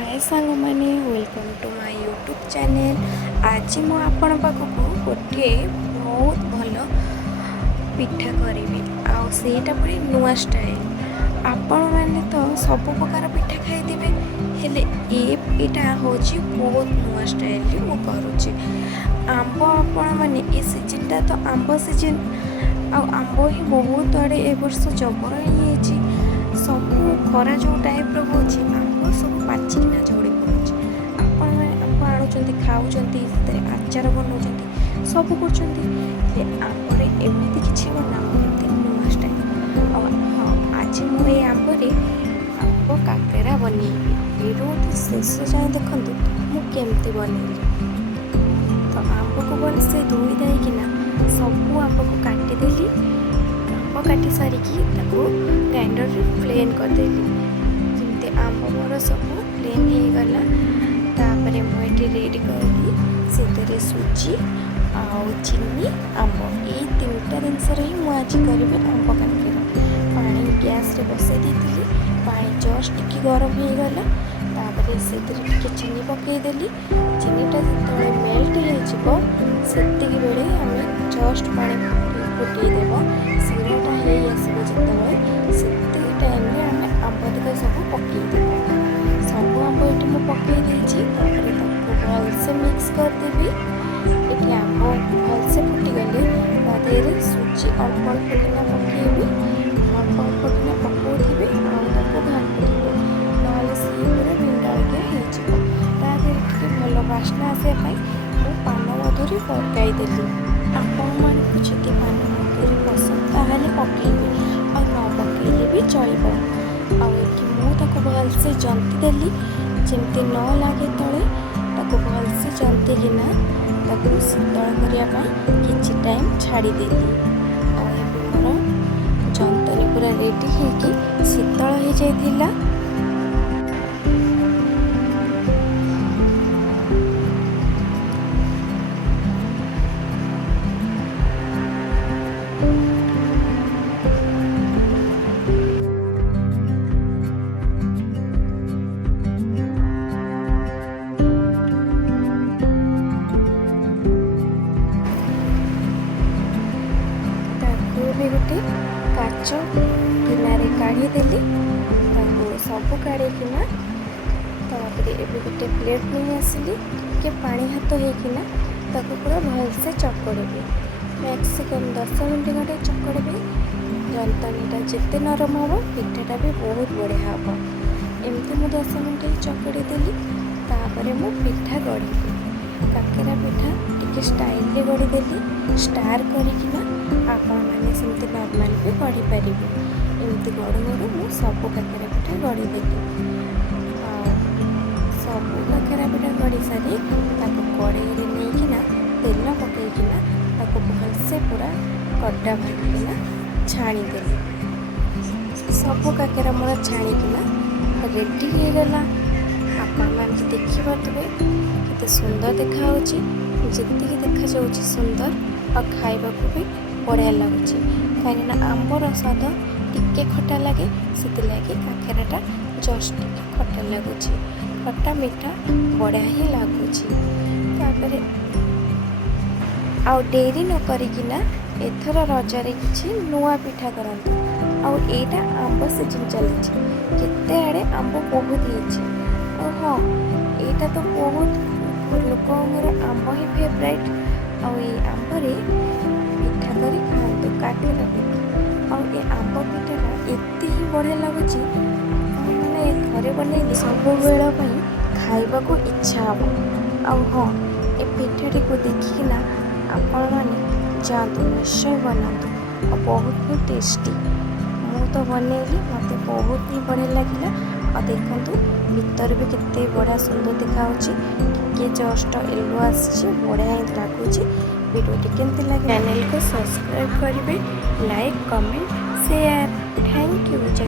हाय सांग मैंने welcome to my YouTube channel. आज मु आपण पाखकु गोटे बहुत भल पिठा करी आईटा पुणी नुआ स्टाइल। आपण मैंने तो सब प्रकार पिठा खाई हेले एटा हूँ बहुत नुआ स्टाइल मु करुच्ची। आंब आपण मैंने ये सीजनटा तो आंब सीजन आंब ही बहुत आड़े ए वर्ष जबर ही सब खरा जो टाइप रोचे आंब सब पाचिना झड़ी पड़ुଛି। आपण मैंने आंब आणुचंती खाऊचंती आचार बनाउचंती सब करचंती आंबरे एମିତି କିଛି बनाऊ एमती नुआ स्टाइल। हाँ आज मुझे आंबरे आंब काकेरा बनैबी एरू तो शेष जाए देखते मुझे बनैली। तो आंब को भलसे धोई देकिना सब आंब को काटिदेली। आंब काटी सारिकी ग्राइंडर प्लेन करदेली जमती आंब मोर सब प्लेन हो गला। तापर मुझे रेडी करली से सुजी आउ चीनी आंब ये तीनटा जिनस ही मुझे करी आंब काकेरा। पानी गैस रे बसई देती पानी जस्ट टिके गरम हो गला। तापर से चीनी पकईदेली चीनीटा जो मेल्ट होती बेले आम जस्ट पानी फुटेदेव सीराटा हो आसो जो टाइम आम आंब तक सब पकईदे सब आंब ये मुझे पकई भलसे मिक्स करदेवी। ये आंब भलसे फुटीगले तादेह सुजी अल्प अल्प किना पकईबी अल्प अल्प किना पकाउथी आंबको घाटुथी ना सी पूरा भिंडाड़िया होदेह भल बास्ना आसापी मु पान मधुरी पकईदेली। आपण मानक जदि पान मधुरी पसंद ताहले पकईबी आ न पकईले भी चलो। आगे भलसे जंती देली जमती न लगे तले भलसे जंतिकिना शीतल करने किसी टाइम छाड़देली। मोर जंतनी पूरा रेडी होगी शीतल हो जाइथिला। गोटे काच गिनारे काढ़ीदेली सब काढ़ीकिना गोटे प्लेट नहीं आसली के पानी हाथ होना पूरा भलसे चकड़ेबी मैक्सिकम 10 मिनट घंटे चकड़ेबी। जंतनीटा जिते नरम हम पिठाटा भी बहुत बढ़िया हम एमती मुझे 10 मिनट चकड़ी देली। तापर मु पिठा गढ़ी काकेरा पिठा टिके स्टाइल गढ़ीदेली स्टार करिकिना आपण मैंने सेमती नॉर्मल भी गढ़ी पारे एमती गढ़ू गढ़ू मुझे सब काकेरा पिठा गढ़ीदेली। सब काकेरा पिठा गढ़ी सारी कड़े नहीं तेल पकईकिना भलसे पूरा कड़ा भागिना छाणीदेली। सब काकेरा मोर छाणीकिना रेडी हो गला। आपण मैंने देखिपे केते सुंदर देखा जी देखा जाऊँ सुंदर और खाइबा भी बढ़िया लगुच कहीं आंबर स्वाद टिके खटा लगे से काकेराटा जस्ट टिके खटा लगुच खटा मीठा बढ़िया ही लगुच। आउ डेरी न करिकिना एथर रजरे किछि नुआ पिठा करंतु। आउ एटा आंब सीजन चली केते आड़े आंब बहुत होइछि। हाँ एटा तो बहुत लोकंर आंब ही फेवरेट। आउ ये आंबरे पिठा करी खातु काकेरा पिठा आउ ये आंब पिठाटा एते ही बढ़िया लगुच मैंने घरे बनैली सब बेला खाइबा को इच्छा हम। आउ हाँ ए पिठाटी को देखिकिना आपण मैंने जातु निश्चय बनातु बहुत ही टेस्टी। मु तो बनैली मत बहुत ही बढ़िया लगिला। और देखु भीतर भी केते बढ़िया सुंदर देखा टे जस्ट येलो आसी बढ़िया लगुच। वीडियो केमती लगे चैनल को सब्सक्राइब करेंगे like comment share thank you.